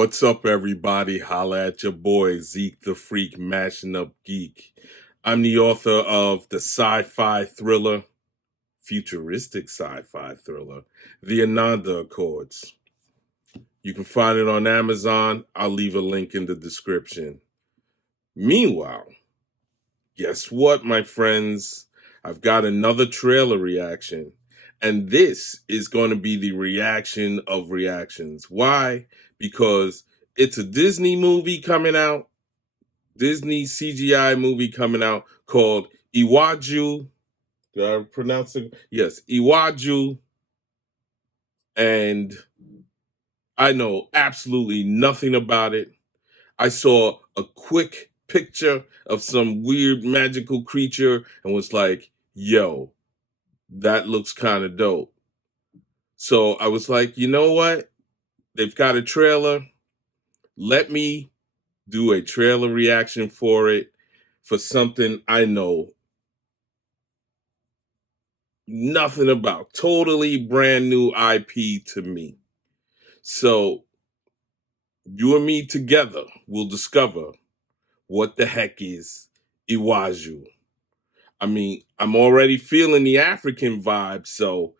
What's up, everybody? Holla at your boy, Zeke the Freak, mashing up Geek. I'm the author of the sci-fi thriller, futuristic sci-fi thriller, The Ananda Accords. You can find it on Amazon. I'll leave a link in the description. Meanwhile, guess what, my friends? I've got another trailer reaction. And this is going to be the reaction of reactions. Why? Because it's a Disney movie coming out, Disney CGI movie coming out called Iwaju. Did I pronounce it? Yes, Iwaju. And I know absolutely nothing about it. I saw a quick picture of some weird magical creature and was like, yo, that looks kind of dope. So I was like, you know what? They've got a trailer. Let me do a trailer reaction for it, for something I know nothing about. Totally brand new IP to me. So you and me together will discover what the heck is Iwaju. I mean, I'm already feeling the African vibe, so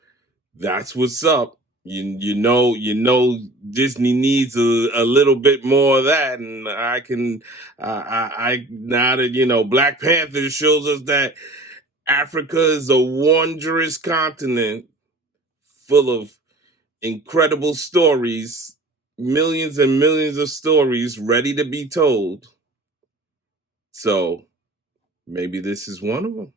that's what's up. You know, Disney needs a little bit more of that, and I now that Black Panther shows us that Africa is a wondrous continent full of incredible stories, millions and millions of stories ready to be told. So maybe this is one of them.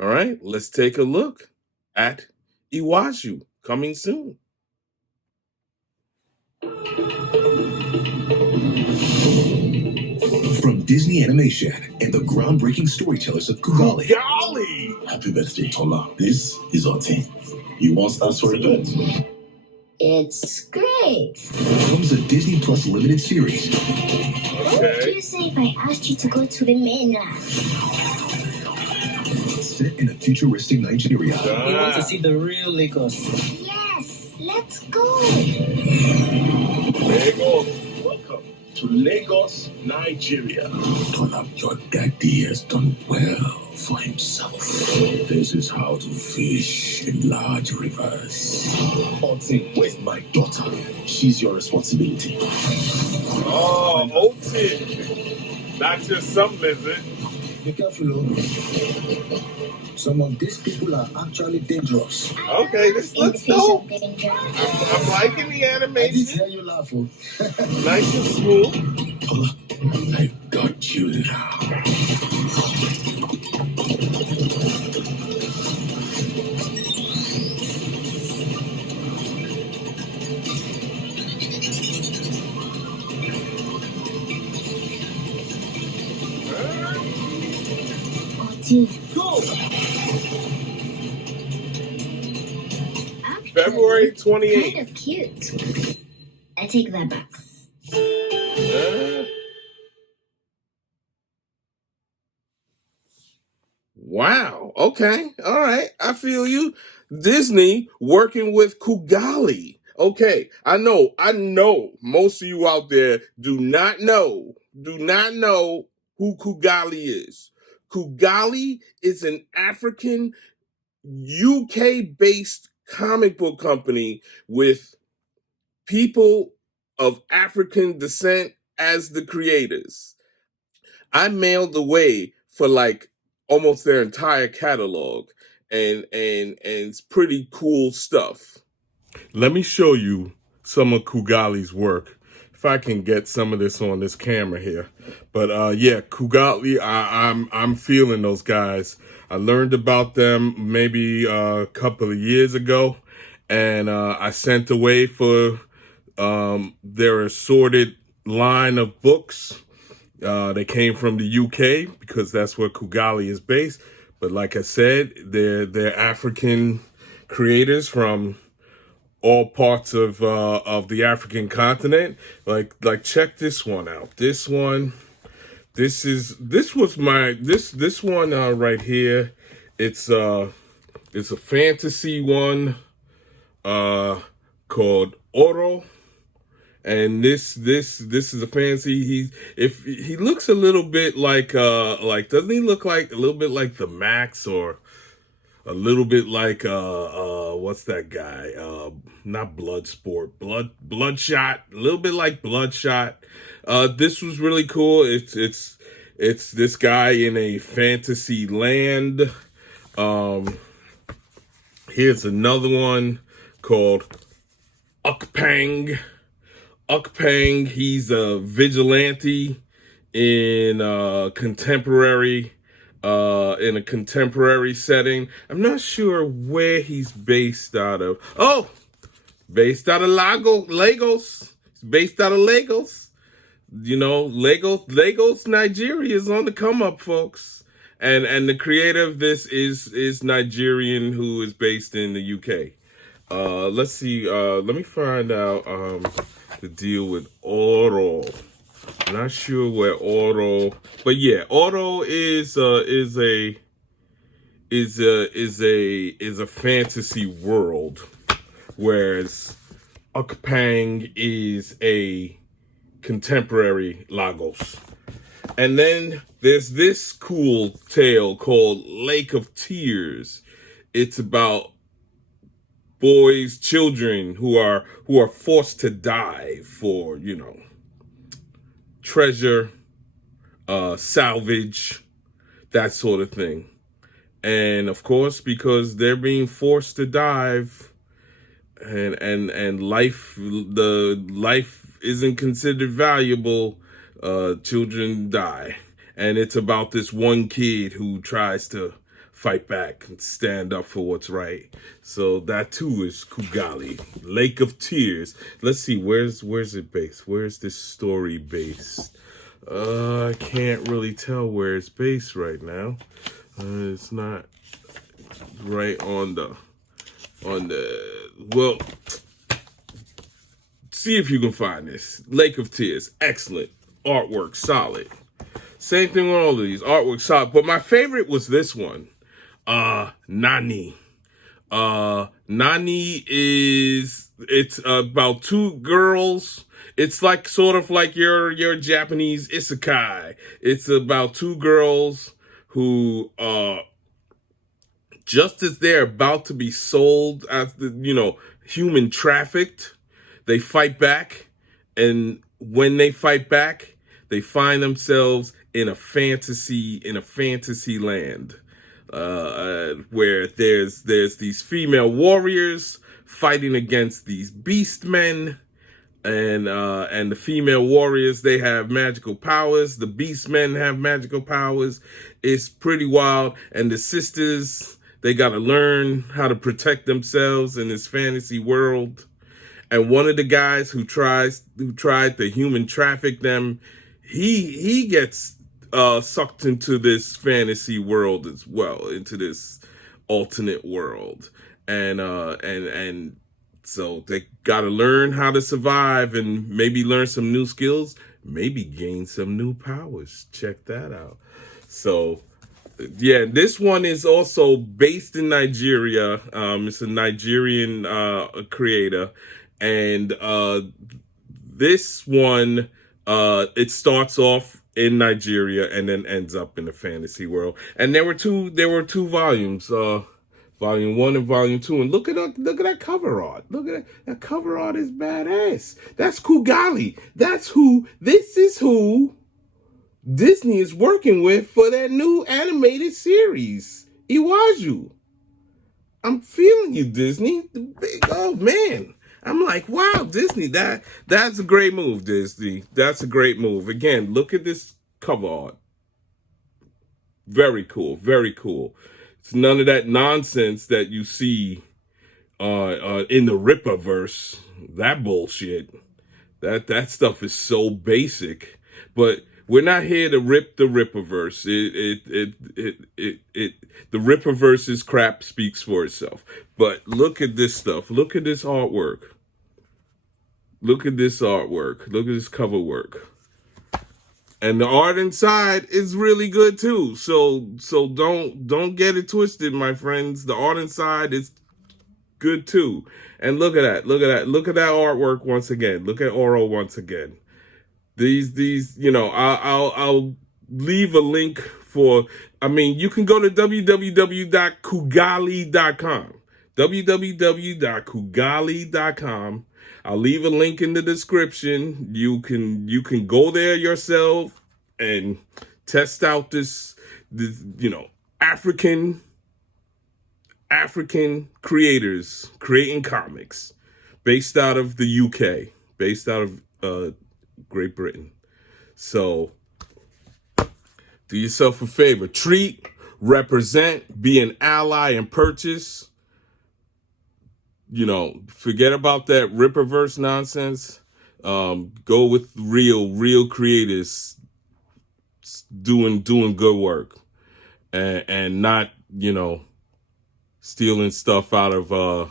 All right, let's take a look at Iwaju coming soon. From Disney Animation and the groundbreaking storytellers of Kugali. Kugali! Happy birthday, Tola. This is our team. You want us for a bet? It's great. Comes a Disney Plus limited series. What would you say if I asked you to go to the mainland? Set in a futuristic Nigeria. We want to see the real Lagos. Yes, let's go. Lagos. Welcome to Lagos, Nigeria. Tola, your daddy has done well for himself. This is how to fish in large rivers. Oti, where's my daughter? She's your responsibility. Oh, Oti. Not just some lizard. Be careful, some of these people are actually dangerous. Okay, this looks dope. I'm liking the I didn't animation. hear you laugh. Oh. Nice and smooth. Tola, I got you now. Dude. February 28th. Kind of cute. I take that back. Wow. Okay. All right. I feel you. Disney working with Kugali. Okay. I know most of you out there do not know who Kugali is. Kugali is an African UK based comic book company with people of African descent as the creators. I mailed away for like almost their entire catalog, and it's pretty cool stuff. Let me show you some of Kugali's work. If I can get some of this on this camera here. But yeah, Kugali, I'm feeling those guys. I learned about them maybe a couple of years ago, and I sent away for their assorted line of books. They came from the UK because that's where Kugali is based. But like I said, they're African creators from all parts of the African continent. Like check this one out. This one right here. It's a fantasy one called Oro, And this is a fantasy. He looks a little bit like doesn't he look like a little bit like the Max, or a little bit like what's that guy? Not Bloodshot. A little bit like Bloodshot. This was really cool. It's this guy in a fantasy land. Here's another one called Ukpang. Ukpang, he's a vigilante in a contemporary setting. I'm not sure where he's based out of. Oh, based out of Lagos. He's based out of Lagos. You know, Lagos, Nigeria is on the come up, folks. And the creator of this is Nigerian, who is based in the UK. Let's see. Let me find out the deal with Oro. Not sure where Oro, but yeah, Oro is a fantasy world, whereas Ukpang is a contemporary Lagos. And then there's this cool tale called Lake of Tears. It's about children who are forced to die for, you know, treasure, salvage, that sort of thing. And of course, because they're being forced to dive, and life isn't considered valuable, children die. And it's about this one kid who tries to fight back and stand up for what's right. So that too is Kugali, Lake of Tears. Let's see, where's it based? Where's this story based? I can't really tell where it's based right now. It's not right on the well, see if you can find this. Lake of Tears, excellent. Artwork, solid. Same thing with all of these. Artwork, solid. But my favorite was this one. Nani. Nani it's about two girls. It's like sort of like your Japanese isekai. It's about two girls who just as they're about to be sold as human trafficked, they fight back, and when they fight back, they find themselves in a fantasy land. Where there's these female warriors fighting against these beast men, and the female warriors, they have magical powers. The beast men have magical powers. It's pretty wild. And the sisters, they got to learn how to protect themselves in this fantasy world. And one of the guys who tried to human traffic them, he gets sucked into this fantasy world as well, into this alternate world, and so they got to learn how to survive and maybe learn some new skills, maybe gain some new powers. Check that out. So yeah, this one is also based in Nigeria. It's a Nigerian creator, and this one it starts off in Nigeria and then ends up in the fantasy world. And there were two volumes, volume 1 and volume 2. And look at that cover art. Look at that cover art is badass. That's Kugali. This is who Disney is working with for their new animated series, Iwaju. I'm feeling you, Disney. Oh man. I'm like, wow, Disney, that's a great move, Disney. That's a great move. Again, look at this cover art. Very cool, very cool. It's none of that nonsense that you see in the Rippaverse. That bullshit. That stuff is so basic. But we're not here to rip the Rippaverse. The Rippaverse's crap speaks for itself. But look at this stuff. Look at this artwork. Look at this artwork. Look at this cover work. And the art inside is really good too. So don't get it twisted, my friends. The art inside is good too. And look at that. Look at that artwork once again. Look at Oro once again. These, I'll leave a link for, you can go to www.kugali.com. www.kugali.com. I'll leave a link in the description. You can go there yourself and test out this African creators creating comics based out of the UK, based out of Great Britain. So do yourself a favor. Treat, represent, be an ally, and purchase. Forget about that Ripperverse nonsense. Go with real creators doing good work, and not stealing stuff out of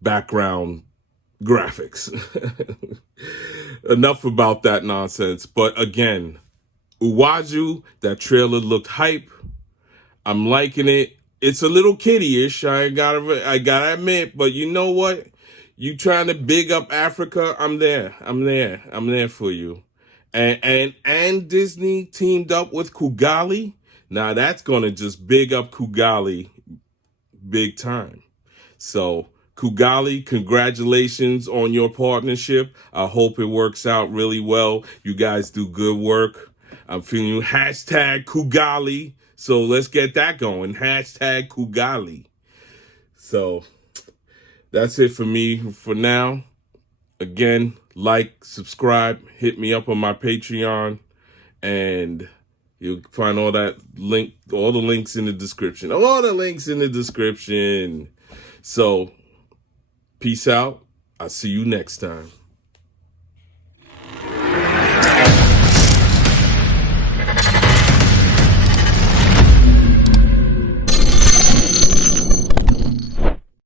background graphics. Enough about that nonsense. But again, Iwaju, that trailer looked hype. I'm liking it. It's a little kiddie-ish, I gotta admit, but you know what? You trying to big up Africa, I'm there for you. And Disney teamed up with Kugali. Now that's gonna just big up Kugali big time. So Kugali, congratulations on your partnership. I hope it works out really well. You guys do good work. I'm feeling you. #Kugali. So let's get that going. #Kugali. So that's it for me for now. Again, like, subscribe, hit me up on my Patreon, and you'll find all the links in the description. All the links in the description. So peace out. I'll see you next time.